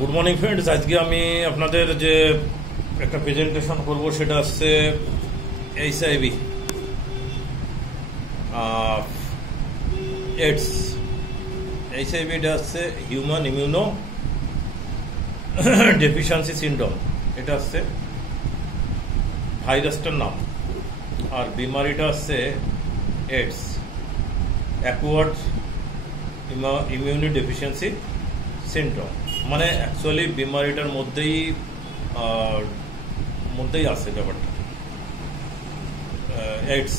Good morning friends. আজকে আমি আপনাদের যে একটা প্রেজেন্টেশন করব সেটা হচ্ছে এইচআইভি এইডস। এইচআইভি এটা হচ্ছে হিউম্যান ইমিউনো ডেফিসিয়েন্সি সিন্ড্রোম। এটা হচ্ছে ভাইরাসটার নাম, আর বিমারিটা হচ্ছে AIDS, acquired immune deficiency syndrome. মানে অ্যাকচুয়ালি বিমারিটার মধ্যেই আছে ব্যাপারটা। AIDS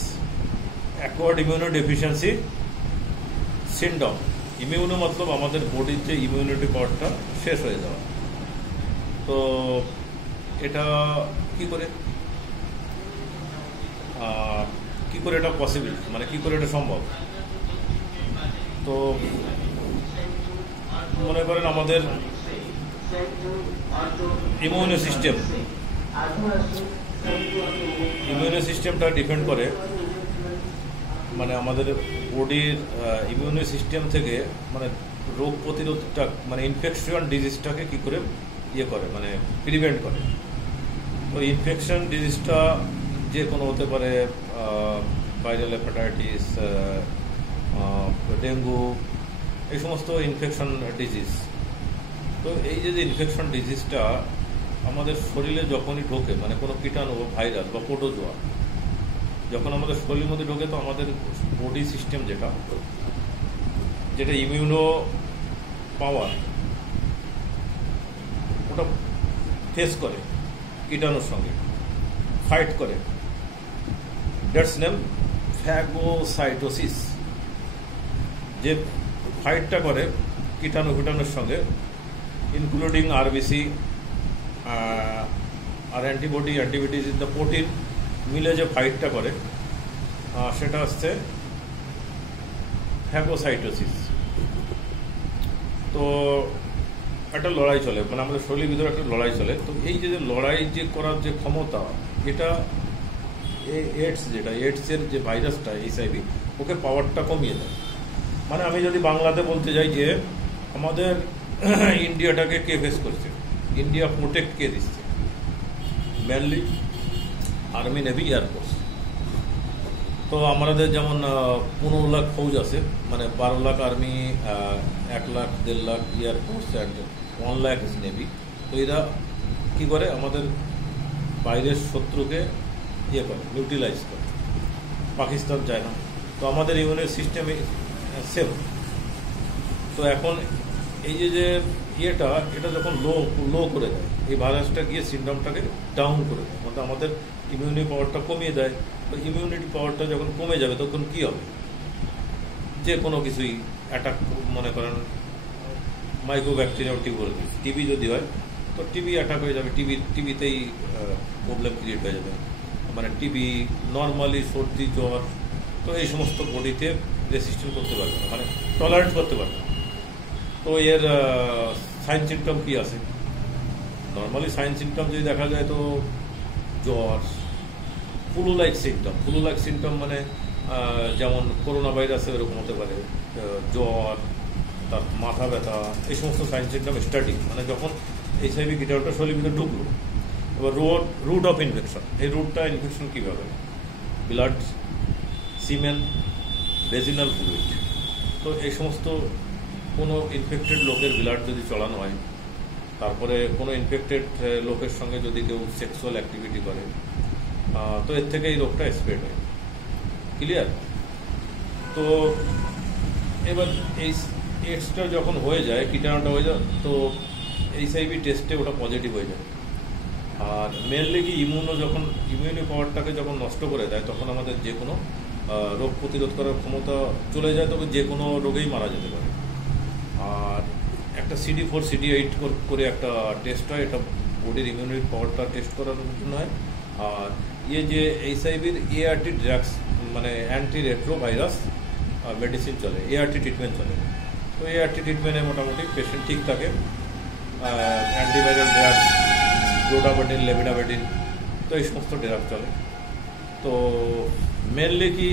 acquired immuno deficiency syndrome. Immuno মতলব আমাদের বডির যে ইমিউনিটি পাওয়ারটা শেষ হয়ে যাওয়া। তো এটা কি করে এটা পসিবল, মানে কি করে এটা সম্ভব? তো মনে করেন আমাদের ইমিউনি সিস্টেমটা ডিপেন্ড করে, মানে আমাদের বডির ইমিউনি সিস্টেম থেকে মানে রোগ প্রতিরোধটা, মানে ইনফেকশন ডিজিজটাকে কি করে করে, মানে প্রিভেন্ট করে। তো ইনফেকশন ডিজিজটা যে কোনো হতে পারে, ভাইরাল হেপাটাইটিস, ডেঙ্গু, এই সমস্ত ইনফেকশন ডিজিজ। তো এই যে ইনফেকশন ডিজিজটা আমাদের শরীরে যখনই ঢোকে, মানে কোনো কীটাণু বা ভাইরাস বা প্রোটোজোয়া যখন আমাদের শরীরের মধ্যে ঢোকে, তো আমাদের বডি সিস্টেম যেটা ইমিউনো পাওয়ার ওটা ফেস করে, কীটাণুর সঙ্গে ফাইট করে। That's name phagocytosis. যে ফাইটটা করে কীটাণুর সঙ্গে, ইনক্লুডিং আরবিসি আর অ্যান্টিবডিজ ইন দ্য প্রোটিন মিলে যে ফাইটটা করে, সেটা হচ্ছে ফ্যাগোসাইটোসিস। তো একটা লড়াই চলে, মানে আমাদের শরীরের ভিতরে একটা লড়াই চলে। তো এই যে লড়াই করার যে ক্ষমতা, এটা এইডসের যে ভাইরাসটা এইচআইভি, ওকে পাওয়ারটা কমিয়ে দেয়। মানে আমি যদি বাংলাতে বলতে যাই যে আমাদের ইন্ডিয়াটাকে কে ফেস করছে, ইন্ডিয়া প্রোটেক্ট কে দিচ্ছে? Mainly army, navy, air force. তো আমাদের যেমন 15 লাখ ফৌজ আছে, মানে 12 lakh army, 1 lakh 1.5 lakh air force and 1 lakh is navy. তো এরা কী করে? আমাদের বাইরের শত্রুকে করে, নিউট্রিলাইজ করে। পাকিস্তান যায় না। তো আমাদের ইমিউনি সিস্টেমে সেম। তো এখন এই যে এটা যখন লো করে দেয়, এই ভাইরাসটা গিয়ে সিন্ড্রোমটাকে ডাউন করে দেয়, মানে আমাদের ইমিউনিটি পাওয়ারটা কমিয়ে দেয়। তো ইমিউনিটি পাওয়ারটা যখন কমে যাবে, তখন কি হবে? যে কোনো কিছুই অ্যাটাক, মনে করেন মাইক্রোব্যাকটেরিয়া, টিবি যদি হয়, তো টিবি অ্যাটাক হয়ে যাবে। টিবিতেই প্রবলেম ক্রিয়েট হয়ে যাবে। মানে টিবি, নর্মালি সর্দি, জ্বর, তো এই সমস্ত বডিতে রেসিস্টেন্ট করতে পারবে না, মানে টলারেট করতে পারবে না। তো এর সাইন সিমটম কি আছে? নর্মালি সাইন সিমটম যদি দেখা যায়, তো জ্বর, ফ্লু লাইক সিমটম, মানে যেমন করোনা ভাইরাসে এরকম হতে পারে, জ্বর, তার মাথা ব্যথা, এই সমস্ত সাইন সিমটম স্টার্টিং, মানে যখন এইচআইভি কীটাণুটা শরীরের ভিতরে ঢুকলো। এবার রুট অফ ইনফেকশন, এই রুটটা ইনফেকশন কীভাবে? Blood, সিমেন, ভেজিনাল fluid. তো এই সমস্ত কোনো ইনফেক্টেড লোকের ব্লাড যদি চড়ানো হয়, তারপরে কোনো ইনফেক্টেড লোকের সঙ্গে যদি কেউ সেক্সুয়াল অ্যাক্টিভিটি করে, তো এর থেকে এই রোগটা স্প্রেড হয়। ক্লিয়ার? তো এবার এই এইডসটা যখন হয়ে যায়, কীটাণুটা হয়ে যায়, তো এইচআইভি টেস্টে ওটা পজিটিভ হয়ে যায়। আর মেনলি কি ইমিউনি পাওয়ারটাকে যখন নষ্ট করে দেয়, তখন আমাদের যে কোনো রোগ প্রতিরোধ করার ক্ষমতা চলে যায়, তবে যে কোনো রোগেই মারা যেতে পারে। আর একটা CD4 CD8 করে একটা টেস্ট হয়, এটা বডির ইমিউনিটি পাওয়ারটা টেস্ট করার জন্য হয়। আর যে এইচআইভির ART ড্রাগস, মানে অ্যান্টি রেট্রো ভাইরাস মেডিসিন চলে, ART ট্রিটমেন্ট চলে। তো ART ট্রিটমেন্টে মোটামুটি পেশেন্ট ঠিক থাকে। অ্যান্টিভাইরাল ড্রাগস, ডোডাবেটিন, লেভিডাবেটিন, তো এই সমস্ত ড্রাগ চলে। তো মেনলি কি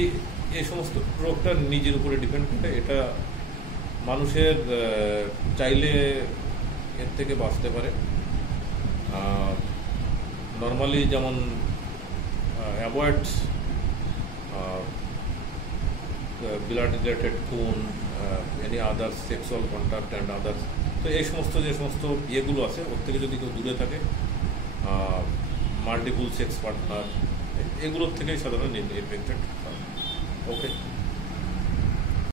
এই সমস্ত রোগটা নিজের উপরে ডিপেন্ড করে। এটা মানুষের চাইলে এর থেকে বাঁচতে পারে। নর্মালি যেমন অ্যাভয়েড ব্লাড রিলেটেড খুন, any others sexual contact and others. তো এই সমস্ত যে সমস্ত ইয়েগুলো আছে ওর থেকে যদি কেউ দূরে থাকে, মাল্টিপল সেক্স পার্টনার, এগুলোর থেকেই সাধারণত ইনফেক্টেড হয়। ওকে।